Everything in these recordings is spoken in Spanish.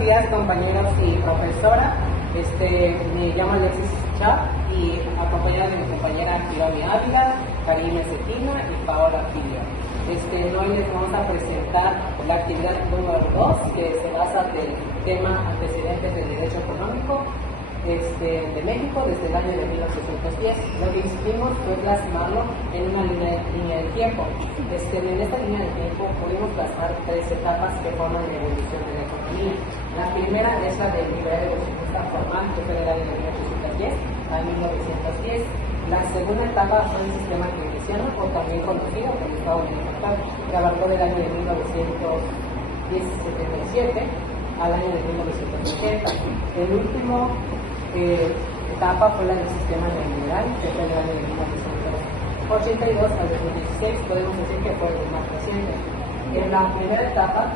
días, compañeros y profesora. Me llamo Alexis Chap y acompañada de mi compañera Hiromi Ávila, Karime Cetina y Paola Filio. Hoy les vamos a presentar la actividad número 2, que se basa del tema antecedentes del derecho económico de México desde el año de 1810. Lo que hicimos fue plasmarlo en una línea de tiempo. En esta línea de tiempo pudimos plasmar 3 etapas que forman la evolución de la economía. La primera es la del liberal evolucionista formal, que fue del año de 1810 a 1910. La segunda etapa fue el sistema keynesiano, o también conocido como Estado Universal, que abarcó del año de 1977 al año de 1980. El último etapa fue la del sistema neoliberal, que fue del año de 1982 al 2016, podemos decir que fue el más reciente. En la primera etapa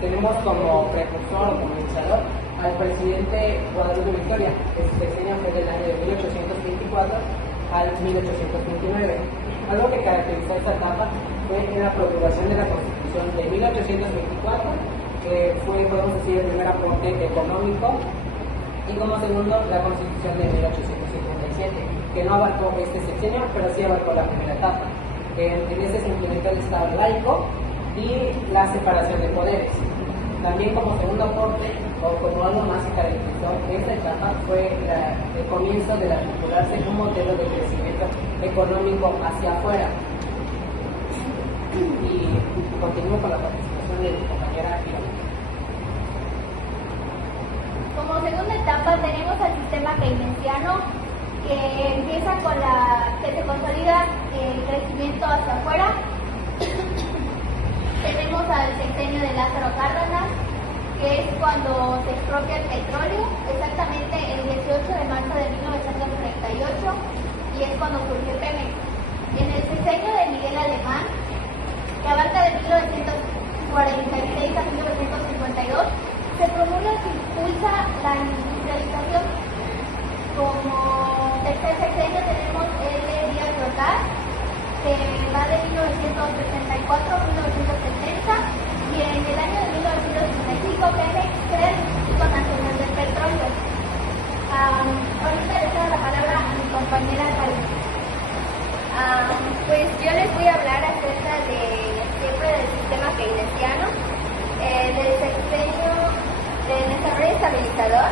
tenemos como precursor o como iniciador al presidente Guadalupe Victoria, que su sexenio fue del año de 1824 al 1829. Algo que caracterizó esta etapa fue la promulgación de la Constitución de 1824, que fue, podemos decir, el primer aporte económico, y como segundo, la Constitución de 1857, que no abarcó este sexenio, pero sí abarcó la primera etapa. En este se implementó el Estado laico y la separación de poderes. También como segundo aporte, o como algo más que caracterizó esta etapa, fue el comienzo de articularse un modelo de crecimiento económico hacia afuera. Y continúo con la participación de mi compañera Hiromi. Como segunda etapa tenemos al sistema keynesiano, que empieza con que se consolida el crecimiento hacia afuera. Tenemos al sexenio de Lázaro Cárdenas, que es cuando se expropia el petróleo, exactamente el 18 de marzo de 1938, y es cuando surge Pemex. En el sexenio de Miguel Alemán, que abarca de 1946 a 1952, se promulga que impulsa la industrialización. Como tercer sexenio tenemos el de Díaz Ordaz, que va de 1964 a 1970, y en el año de 1965 Pemex crea el Instituto Nacional del Petróleo. Ahorita le cedo la palabra a mi compañera Karime. Pues yo les voy a hablar acerca siempre del sistema keynesiano, del sexenio del desarrollo estabilizador,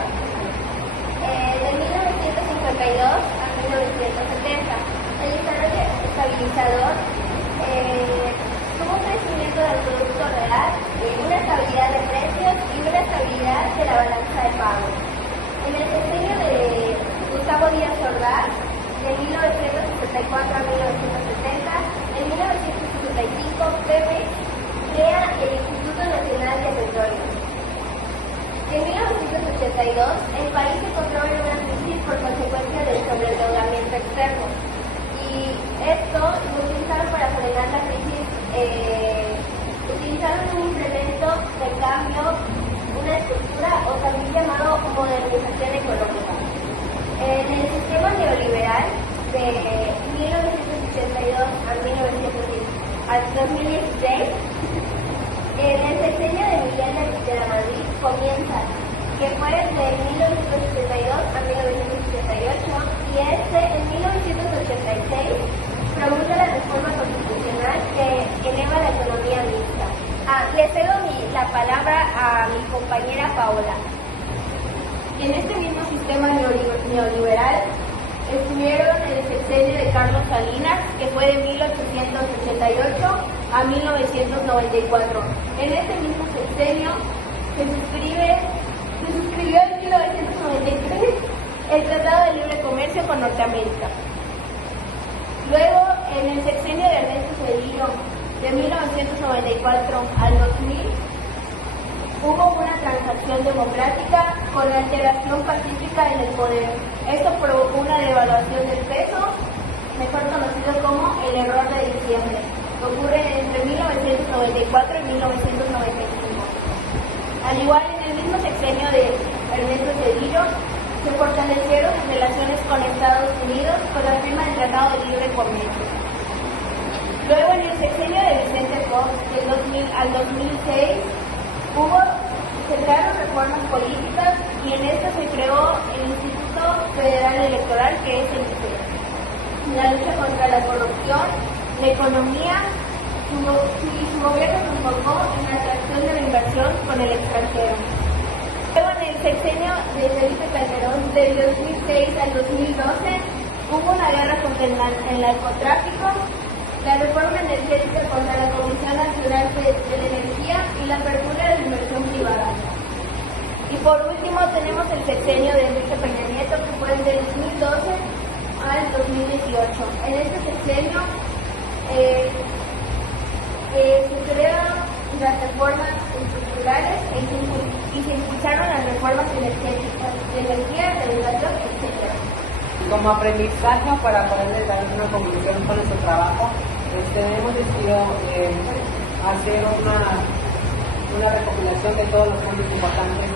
de 1952 a 1970. El desarrollo estabilizador tuvo un crecimiento del Producto Real, una estabilidad de precios y una estabilidad de la balanza de pagos. En el sexenio de Gustavo Díaz Ordaz, de 1964 a 1970, en 1965 Pemex crea el Instituto Nacional de Petróleo. En 1982, el país se encontraba en una crisis por consecuencia del sobreendeudamiento externo, y esto lo utilizaron para frenar la crisis. Utilizaron un implemento de cambio, una estructura o también llamado modernización económica. En el sistema neoliberal de 1982 a 2016, en el sexenio de Miguel de la Madrid comienza, que fue de 1982 a 1988, y en 1986 promulga la reforma constitucional que eleva la economía mixta. Le cedo la palabra a mi compañera Paola. En este mismo sistema neoliberal estuvieron el sexenio de Carlos Salinas, que fue de 1888 a 1994. En este mismo sexenio se suscribió en 1993 el Tratado de Libre Comercio con Norteamérica. Luego, en el sexenio de Ernesto Zedillo, de 1994 al 2000, hubo una transacción democrática con alteración pacífica en el poder. Esto provocó una devaluación del peso, mejor conocido como el error de diciembre, que ocurre entre 1994 y 1995. Al igual, en el mismo sexenio de Ernesto Zedillo, se fortalecieron las relaciones con Estados Unidos con la firma del Tratado de Libre Comercio. Luego, en el sexenio de Vicente Fox, del 2000 al 2006, se crearon reformas la lucha contra la corrupción, la economía, su gobierno se enfocó en la atracción de la inversión con el extranjero. Luego en el sexenio de Felipe Calderón, del 2006 al 2012, hubo una guerra contra el narcotráfico, la reforma energética contra la Comisión Nacional de la Energía y la apertura de la inversión privada. Y por último tenemos el sexenio de Enrique Peña Nieto, que fue del 2012 al 2018. En este sexenio se crearon las reformas estructurales y se impulsaron las reformas energéticas, de energía, de educación, etc. Como aprendizaje para poder dar una conclusión con nuestro trabajo, hemos decidido hacer una recopilación de todos los puntos importantes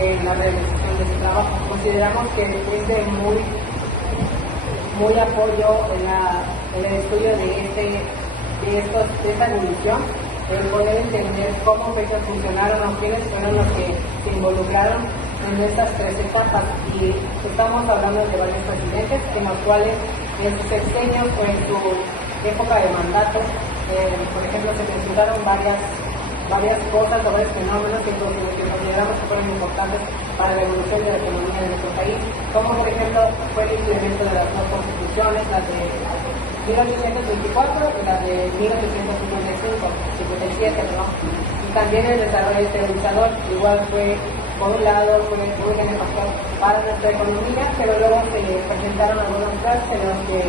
en la realización de este trabajo. Consideramos que es de muy apoyo en el estudio de esta evolución, el poder entender cómo fechas funcionaron o quiénes fueron los que se involucraron en estas tres etapas. Y estamos hablando de varios presidentes en los cuales en sus sexenios o en su época de mandato, por ejemplo, se censuraron varias cosas o varios fenómenos que consideramos que fueron importantes para la evolución de la economía de nuestro país, como por ejemplo fue el implemento de las dos constituciones, las de 1824 y las de 1857, ¿no? Y también el desarrollo estabilizador, igual fue, por un lado, fue muy beneficioso para nuestra economía, pero luego se presentaron algunos casos en los que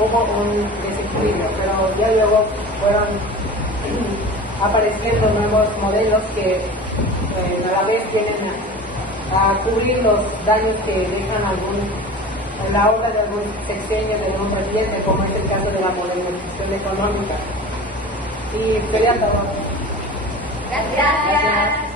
hubo un desequilibrio, pero ya luego fueron apareciendo nuevos modelos que a la vez vienen a cubrir los daños que dejan en la obra de algún sexenio de algún presidente, como es el caso de la modernización económica. Y sería todo. Gracias.